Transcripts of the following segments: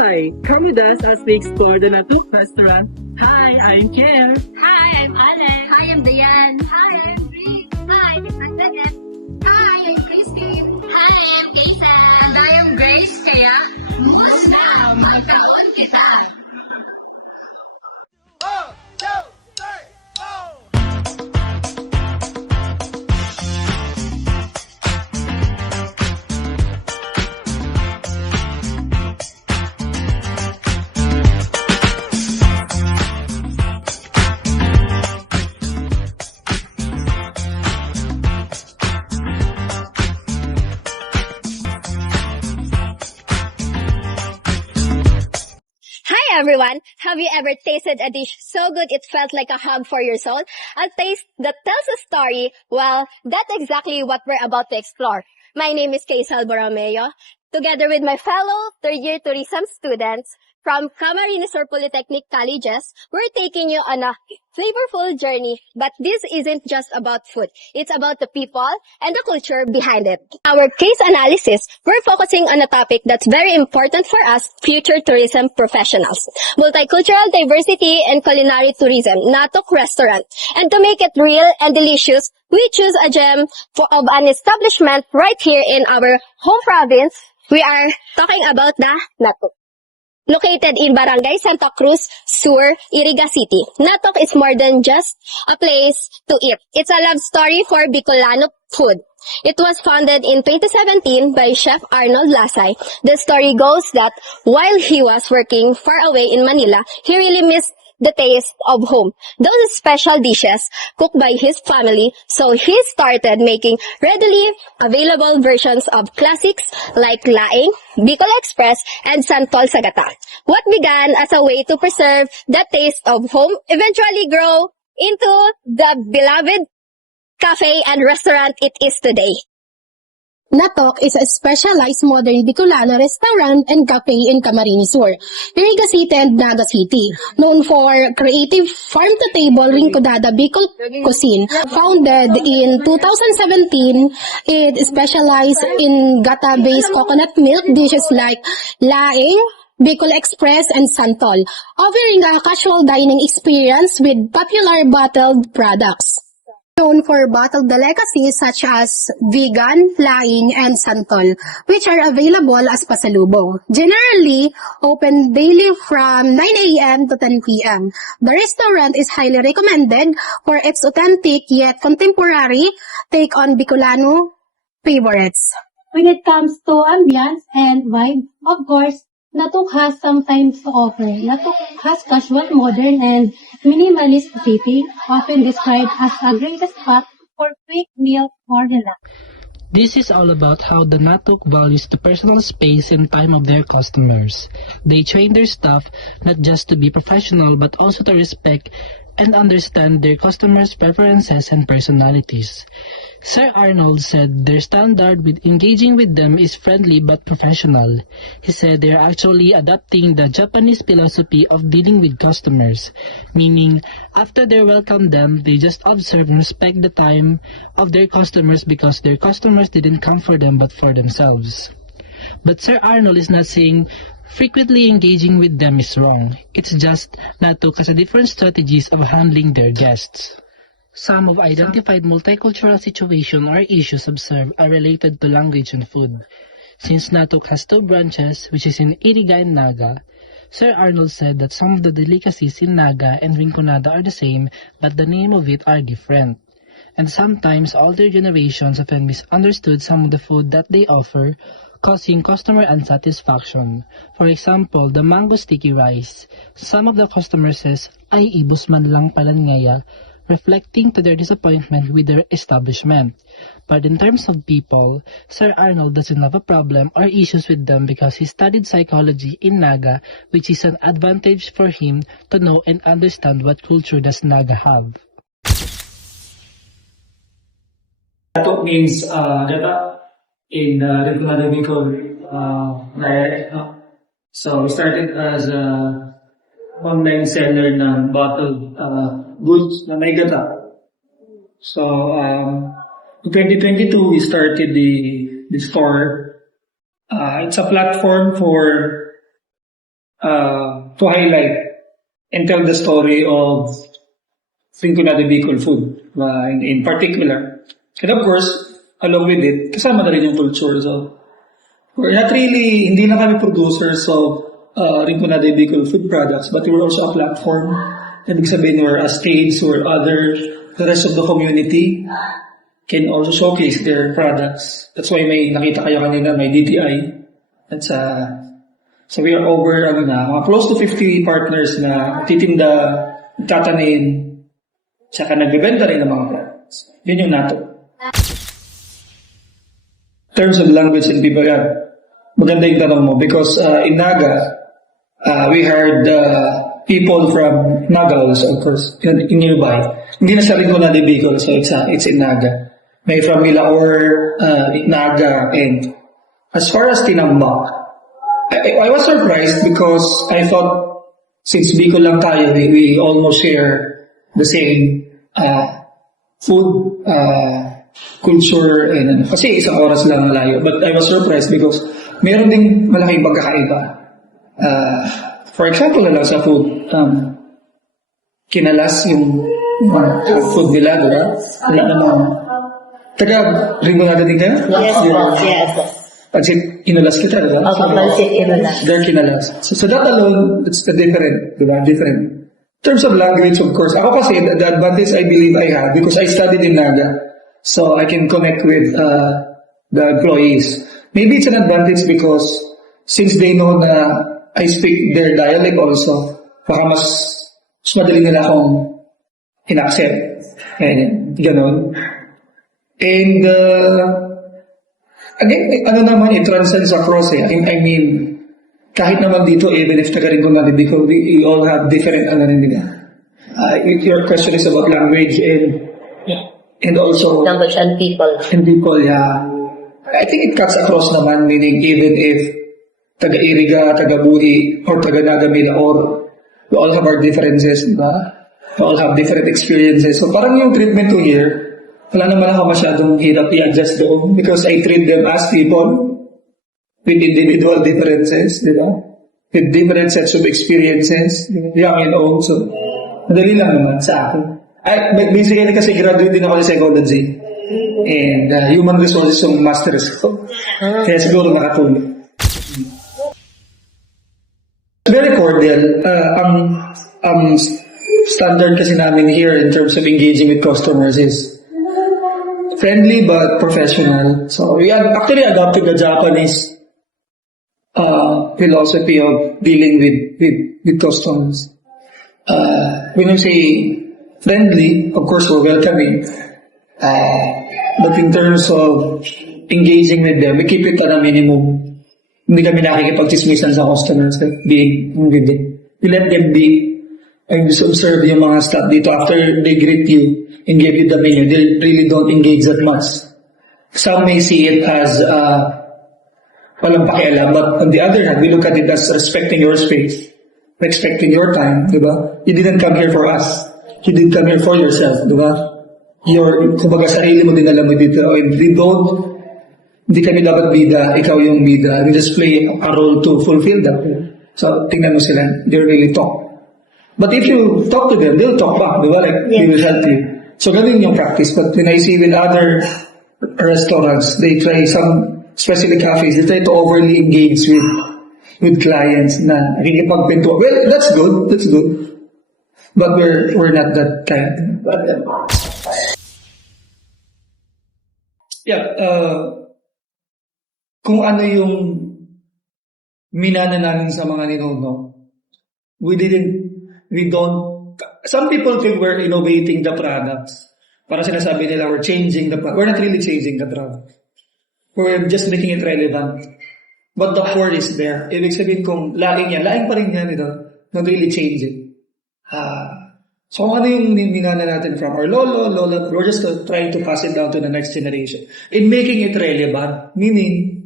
Hi, come with us as we explore the Natuk restaurant. Hi, I'm Kim. Hi, I'm Allen. Hi, I'm Diane. Hi, I'm Bree. Hi, I'm Bennett. Hi, I'm Christine. Hi, I'm Kaisa. And I am Grace. Kaya, bukas na ang magkaroon kita. Hi everyone! Have you ever tasted a dish so good it felt like a hug for your soul? A taste that tells a story? Well, that's exactly what we're about to explore. My name is Kaysal Borromeo. Together with my fellow third-year tourism students from Camarines Sur Polytechnic Colleges, we're taking you on a flavorful journey. But this isn't just about food. It's about the people and the culture behind it. Our case analysis, we're focusing on a topic that's very important for us future tourism professionals. Multicultural diversity and culinary tourism, Natuk Restaurant. And to make it real and delicious, we choose a gem of an establishment right here in our home province. We are talking about the Natuk. Located in Barangay Santa Cruz Sur, Iriga City. Natuk is more than just a place to eat. It's a love story for Bicolano food. It was founded in 2017 by Chef Arnold Lasay. The story goes that while he was working far away in Manila, he really missed the taste of home. Those special dishes cooked by his family, so he started making readily available versions of classics like Laing, Bicol Express, and Santol Sagata. What began as a way to preserve the taste of home eventually grew into the beloved cafe and restaurant it is today. Natuk is a specialized modern Bicolano restaurant and cafe in Camarines Sur, Iriga City and Naga City, known for creative farm-to-table Rinconada Bicol cuisine. Founded in 2017, it specialized in gata-based coconut milk dishes like laing, Bicol Express, and Santol, offering a casual dining experience with popular bottled products. Known for bottled delicacies such as vegan, laing, and santol, which are available as pasalubong. Generally, open daily from 9 a.m. to 10 p.m. The restaurant is highly recommended for its authentic yet contemporary take on Bicolano favorites. When it comes to ambience and vibe, of course, Natuk has sometimes to offer. Natuk has casual, modern, and minimalist seating, often described as a great spot for quick meal or relax. This is all about how the Natuk values the personal space and time of their customers. They train their staff not just to be professional but also to respect and understand their customers' preferences and personalities. Sir Arnold said their standard with engaging with them is friendly but professional. He said they are actually adopting the Japanese philosophy of dealing with customers, meaning after they welcome them, they just observe and respect the time of their customers because their customers didn't come for them but for themselves. But Sir Arnold is not saying frequently engaging with them is wrong. It's just Natuk has a different strategies of handling their guests. Some of identified multicultural situations or issues observed are related to language and food. Since Natuk has two branches, which is in Iriga and Naga, Sir Arnold said that some of the delicacies in Naga and Rinconada are the same, but the name of it are different. And sometimes older generations often misunderstood some of the food that they offer, causing customer unsatisfaction. For example, the mango sticky rice. Some of the customers says, ay ibus man lang pala ngaya, reflecting to their disappointment with their establishment. But in terms of people, Sir Arnold doesn't have a problem or issues with them because he studied psychology in Naga, which is an advantage for him to know and understand what culture does Naga have. Natuk means gata in Rinconada Bicol dialect. No? So we started as a online seller ng bottled goods na may gata. So in 2022 we started the store. It's a platform for to highlight and tell the story of Rinconada Bicol food in particular. And of course, along with it, kasama na rin yung culture. So, we're not really, hindi na kami producers of Rinconada Bicol food products, but we're also a platform. Ibig sabihin, we're a stage where the rest of the community can also showcase their products. That's why may nakita kayo kanina, may DTI. That's so we are over, mga close to 50 partners na titinda, tatanin, saka nagbebenta rin ng mga products. Yun yung NATO. In terms of language and people, maganda yung tanong mo because in Naga, we hired people from Naga also, of course, in nearby. Hindi na sa Rinconada Bicol, so it's in Naga. May from Milaor, Naga, and as far as Tinambak, I was surprised because I thought since Bicol lang tayo, we almost share the same food, culture, and kasi isang oras lang layo. But I was surprised because meron ding malaking pagkakaiba. For example, na lang sa food, kinalas yung food nila, diba? Wala namang taga Rinconada din kayo? Yes. Pansit inulas kita, diba? Pansit inulas. They're kinalas. So that alone, it's different, diba? Different. In terms of language, of course, ako kasi, the advantage I believe I have, because I studied in Naga, so I can connect with the employees. Maybe it's an advantage because since they know na I speak their dialect also, baka mas madali nila akong in-accept. And ganon. And again, it transcends across I mean, kahit naman dito, even if taga Rinconada Bicol, we all have different nila. Your question is about language and also Language and people. and people, yeah. I think it cuts across naman, meaning even if taga Iriga, taga Buri, or taga Naga Milaor, we all have our differences, diba? We all have different experiences. So parang yung treatment ko here, wala naman ako masyadong hirap i-adjust doon because I treat them as people with individual differences, di ba? With different sets of experiences, young and old. So, madali lang naman sa akin. Basically kasi graduate din ako sa psychology. And human resources yung master's ko. Kaya siguro makatulong. Very cordial. Ang standard kasi namin here in terms of engaging with customers is friendly but professional. So we actually adopted the Japanese philosophy of dealing with customers. When you say friendly, of course we're welcoming. But in terms of engaging with them, we keep it at a minimum. Hindi kami nakikipag-chismisan sa customers being with them. We let them be. And just observe yung mga staff dito after they greet you and give you the menu, they really don't engage that much. Some may see it as walang pakialam, but on the other hand, we look at it as respecting your space, respecting your time, di ba? You didn't come here for us. You didn't come here for yourself, di ba? Kumbaga sarili mo din alam mo dito, and hindi kami dapat bida, ikaw yung bida. We just play a role to fulfill that. So, tingnan mo sila, they really talk. But if you talk to them, they'll talk back, di ba? Like, they will help you. So, ganun yung practice. But when I see with other restaurants, they try some, especially cafes, they try to overly engage with clients na nakikipagpinto. Well, that's good. But we're not that kind. Yeah, kung ano yung minana namin sa mga ninuno, some people think we're innovating the products. Para sinasabi nila we're changing the product. We're not really changing the product. We're just making it relevant. But the core is there. Ibig sabihin kung laing pa rin yan, not really change it. So kung ano yung minana natin from our lola, we're just trying to pass it down to the next generation. In making it relevant, meaning,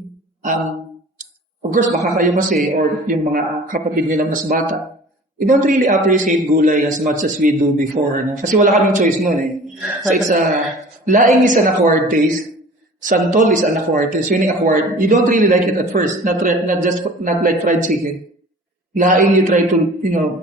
of course, baka kayo kasi, or yung mga kapatid nila mas bata, we don't really appreciate gulay as much as we do before. No? Kasi wala kaming choice nun eh. So it's laing is an acquired taste. Santol is an acquired taste. Yun yung acquired. You don't really like it at first. Not like fried chicken. Laing you try to,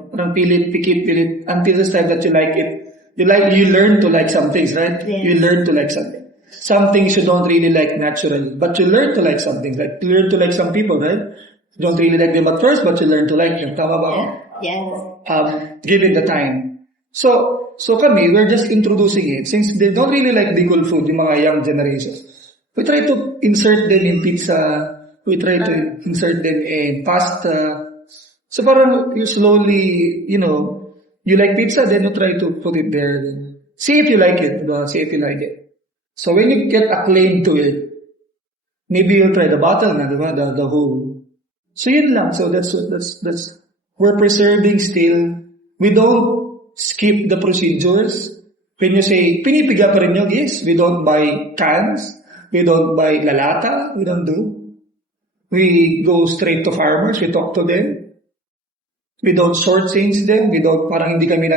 parang pilit, pikit, pilit, until the time that you like it. You learn to like some things, right? Yes. You learn to like something. Some things you don't really like natural, but you learn to like something. Like, you learn to like some people, right? You don't really like them at first, but you learn to like them. Tama ba ako? Yes. Given the time. So kami, we're just introducing it. Since they don't really like Bicol food, yung mga young generation, we try to insert them in pizza, we try to insert them in pasta. So parang you slowly, you like pizza, then you try to put it there. See if you like it, diba? See if you like it. So when you get acclaimed to it, maybe you'll try the bottle na, diba? The whole. So yun lang. So that's we're preserving still. We don't skip the procedures. When you say, pinipiga pa rin yung yes, we don't buy cans, we don't buy lalata, we don't do. We go straight to farmers, we talk to them. We don't shortchange them, we don't, parang hindi kami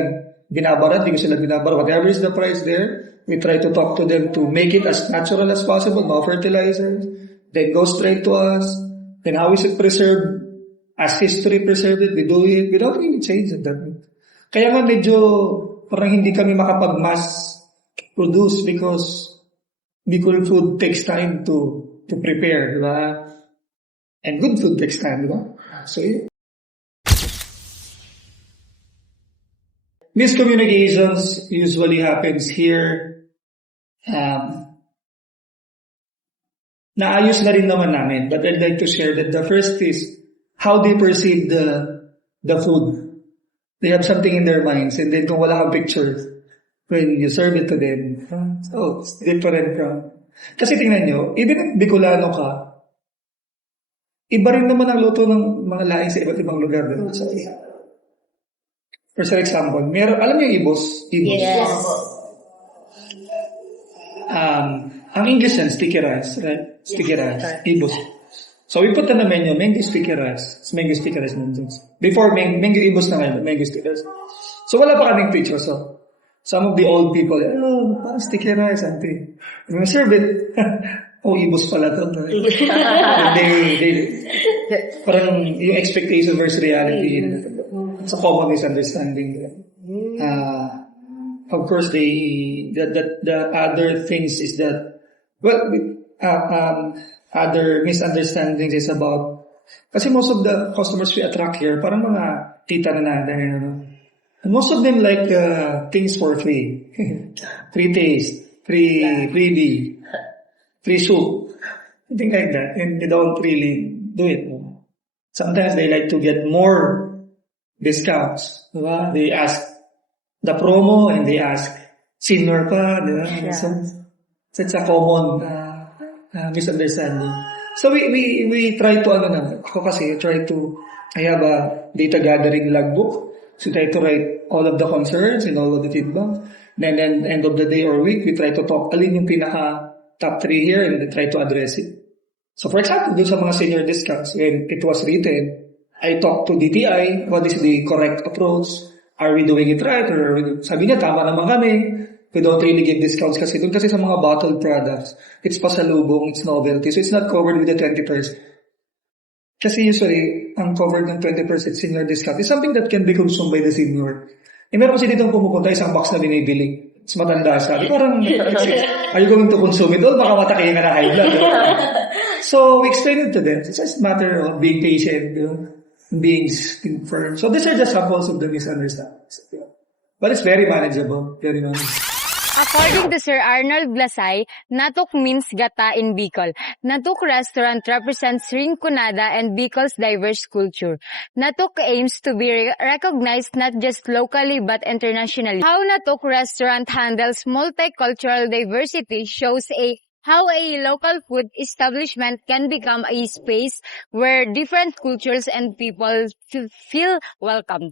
binabarat, hindi ko sila binabarat. Whatever is the price there, we try to talk to them to make it as natural as possible, no fertilizers. Then go straight to us. Then how is it preserved? As history preserved it, we do it. We don't really change it. Kaya nga medyo parang hindi kami makapag-mass produce because Bicol food takes time to prepare, diba? And good food takes time, diba? So yeah. Miscommunications usually happens here. Naayos na rin naman namin, but I'd like to share that the first is how they perceive the food. They have something in their minds, and then kung wala kang pictures, when you serve it to them, it's different from. Kasi tingnan nyo, even if Bicolano ka, iba rin naman ang luto ng mga laing sa iba't ibang lugar. For example, alam niyo ibos? Yes. Ang English yan, sticky rice, right? Sticky rice, ibos. So we put on the menu, mango sticky rice. It's mango sticky rice. Before, mango ibos na ngayon, mango sticky rice. So wala pa kaming picture. So some of the old people, parang sticky rice, auntie. When we serve it, ibos pala to. Parang yung expectation versus reality. It's a common misunderstanding. Of course, the other things is that, other misunderstandings is about, kasi most of the customers we attract here, parang mga tita na natin, and most of them like things for free. Free taste, free freebie, free soup, something like that, and they don't really do it. Sometimes they like to get more discounts. Diba? They ask the promo and they ask senior pa. Diba? Yeah. So it's a common misunderstanding. So we try to, ako kasi I have a data gathering logbook. So try to write all of the concerns and all of the feedback. Then end of the day or week, we try to talk alin yung pinaka top 3 here and try to address it. So for example, dun sa mga senior discounts, when it was written, I talked to DTI, what is the correct approach? Are we doing it right? Or sabi niya, tama naman kami. We don't really give discounts kasi doon kasi sa mga bottled products, it's pasalubong, it's novelty, so it's not covered with the 20%. Kasi usually, ang covered ng 20% senior discount is something that can be consumed by the senior. Meron kasi dito pumupunta, isang box na binibili. It's matanda siya. Parang, are you going to consume it all? Baka matakayin ka na high blood. So, we explain it to them. It's just a matter of being patient, being firm. So these are just samples of the misunderstandings. But it's very manageable. Very manageable. According to Sir Arnold Blasay, Natok means gata in Bicol. Natok restaurant represents Rinconada and Bicol's diverse culture. Natok aims to be recognized not just locally but internationally. How Natok restaurant handles multicultural diversity shows how a local food establishment can become a space where different cultures and people feel welcome.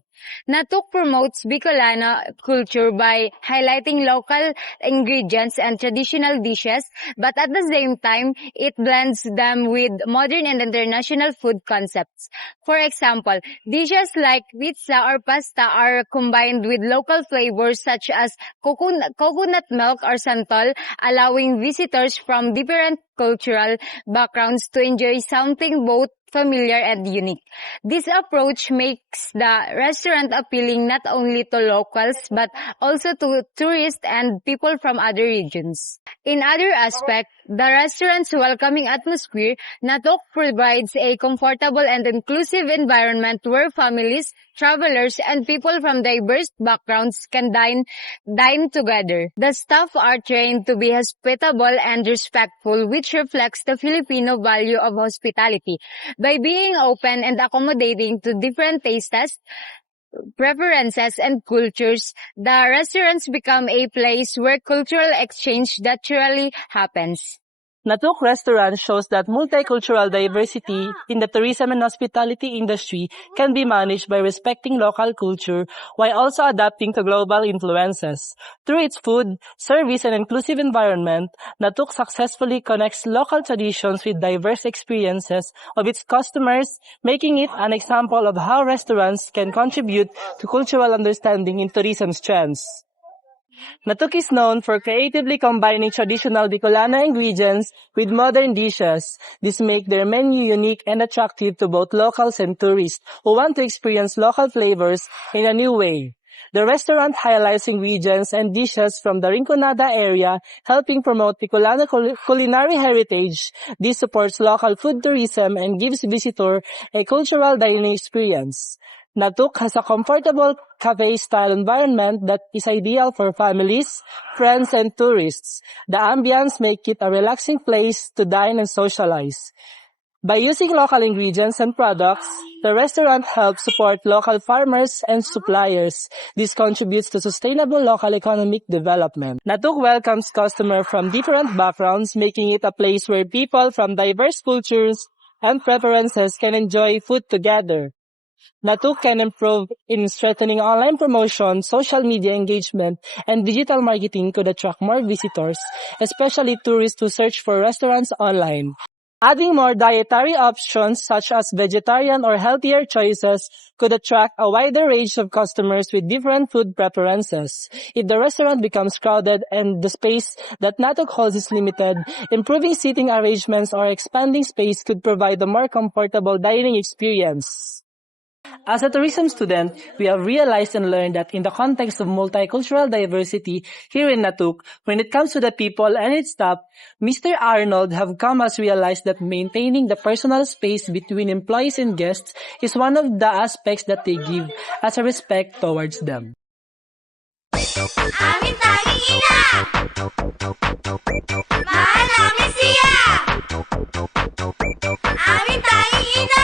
Natok promotes Bicolano culture by highlighting local ingredients and traditional dishes, but at the same time, it blends them with modern and international food concepts. For example, dishes like pizza or pasta are combined with local flavors such as coconut milk or santol, allowing visitors from different cultural backgrounds to enjoy something both familiar, and unique. This approach makes the restaurant appealing not only to locals but also to tourists and people from other regions. In other aspects, the restaurant's welcoming atmosphere, Natok provides a comfortable and inclusive environment where families, travelers, and people from diverse backgrounds can dine together. The staff are trained to be hospitable and respectful, which reflects the Filipino value of hospitality. By being open and accommodating to different tastes, preferences, and cultures, the restaurants become a place where cultural exchange naturally happens. Natuk Restaurant shows that multicultural diversity in the tourism and hospitality industry can be managed by respecting local culture while also adapting to global influences. Through its food, service, and inclusive environment, Natuk successfully connects local traditions with diverse experiences of its customers, making it an example of how restaurants can contribute to cultural understanding in tourism trends. Natuk is known for creatively combining traditional Bicolana ingredients with modern dishes. This makes their menu unique and attractive to both locals and tourists who want to experience local flavors in a new way. The restaurant highlights ingredients and dishes from the Rinconada area, helping promote Bicolana culinary heritage. This supports local food tourism and gives visitors a cultural dining experience. Natuk has a comfortable cafe-style environment that is ideal for families, friends, and tourists. The ambience makes it a relaxing place to dine and socialize. By using local ingredients and products, the restaurant helps support local farmers and suppliers. This contributes to sustainable local economic development. Natuk welcomes customers from different backgrounds, making it a place where people from diverse cultures and preferences can enjoy food together. Natuk can improve in strengthening online promotion, social media engagement, and digital marketing could attract more visitors, especially tourists who search for restaurants online. Adding more dietary options such as vegetarian or healthier choices could attract a wider range of customers with different food preferences. If the restaurant becomes crowded and the space that Natuk holds is limited, improving seating arrangements or expanding space could provide a more comfortable dining experience. As a tourism student, we have realized and learned that in the context of multicultural diversity here in Natuk, when it comes to the people and its staff, Mr. Arnold have come as realized that maintaining the personal space between employees and guests is one of the aspects that they give as a respect towards them. Amin tanging ina! Mahal namin siya! Amin tanging ina!